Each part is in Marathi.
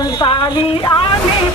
एकोणीसशे छप्पन साली आम्ही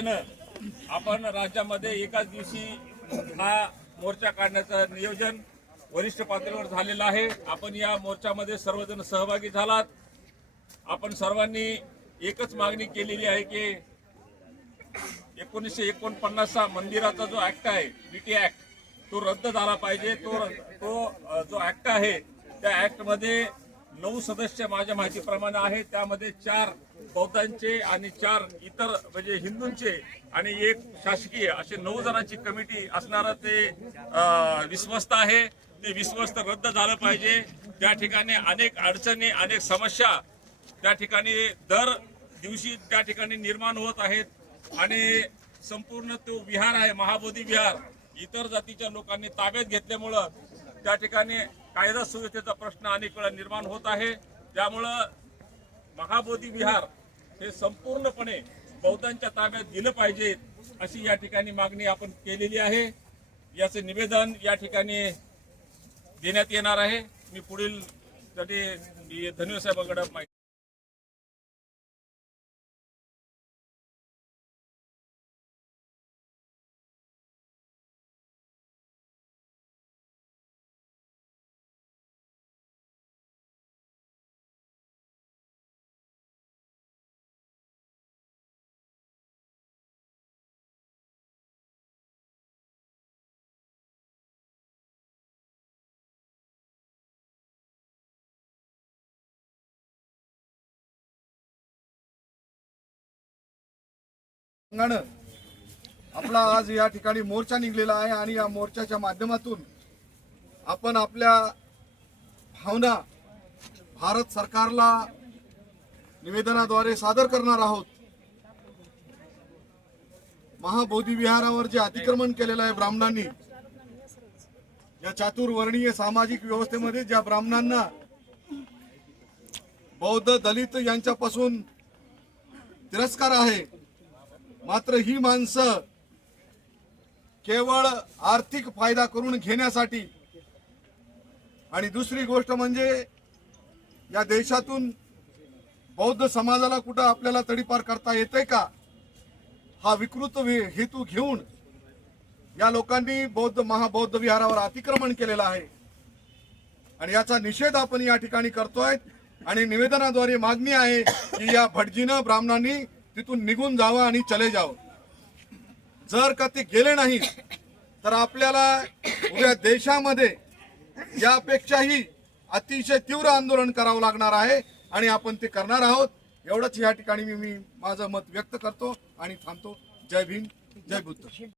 असल्यानं आपण राज्यामध्ये एकाच दिवशी हा मोर्चा काढण्याचं नियोजन वरिष्ठ पातळीवर झालेलं आहे. आपण या मोर्चामध्ये सर्वजण सहभागी झालात. आपण सर्वांनी एकच मागणी केलेली आहे की एकोणीसशे एकोणपन्नासचा मंदिराचा जो ऍक्ट आहे बीटी ऍक्ट तो रद्द झाला पाहिजे. तो तो जो ऍक्ट आहे त्या ऍक्टमध्ये नऊ सदस्य माझ्या माहितीप्रमाणे आहे त्यामध्ये चार बौद्धांचे आणि चार इतर म्हणजे हिंदूंचे आणि एक शासकीय असे नऊ जणांची कमिटी असणारं ते विश्वस्त आहे. ते विश्वस्त रद्द झालं पाहिजे. त्या ठिकाणी अनेक अडचणी अनेक समस्या त्या ठिकाणी दर दिवशी त्या ठिकाणी निर्माण होत आहेत. आणि संपूर्ण तो विहार आहे महाबोधी विहार. इतर जातीच्या लोकांनी ताब्यात घेतल्यामुळं त्या ठिकाणी कायदा सुव्यवस्थेचा प्रश्न अनेक वेळा निर्माण होत आहे. त्यामुळं महाबोधी विहार हे संपूर्णपणे बौद्धांच्या ताब्यात दिलं पाहिजे अशी या ठिकाणी मागणी आपण केलेली आहे. याचे निवेदन या ठिकाणी देण्यात येणार आहे. मी पुढील साठी धन्यवाद साहेबांकडे माहिती आपला आज या ठिकाणी मोर्चा निघलेला आहे आणि या मोर्चाच्या माध्यमातून आपण आपल्या भावना भारत सरकारला निवेदनाद्वारे सादर करणार आहोत. महाबोधी विहारावर जे अतिक्रमण केलेलं आहे ब्राह्मणांनी या चातुर्वर्णीय सामाजिक व्यवस्थेमध्ये ज्या ब्राह्मणांना बौद्ध दलित यांच्यापासून तिरस्कार आहे मात्र ही माणसं केवळ आर्थिक फायदा करून घेण्यासाठी. आणि दुसरी गोष्ट म्हणजे या देशातून बौद्ध समाजाला कुठं आपल्याला तडीपार करता येते का? हा विकृत हेतू घेऊन या लोकांनी बौद्ध महाबौद्ध विहारावर अतिक्रमण केलेलं आहे. आणि याचा निषेध आपण या ठिकाणी करतोय. आणि निवेदनाद्वारे मागणी आहे की या भटजीनं ब्राह्मणांनी तिथून निघून जावं आणि चले जावं. जर का ते गेले नाही तर आपल्याला उद्या देशामध्ये यापेक्षाही अतिशय तीव्र आंदोलन करावं लागणार आहे आणि आपण ते करणार आहोत. एवढंच या ठिकाणी मी माझं मत व्यक्त करतो आणि थांबतो. जय भीम जय बुद्ध.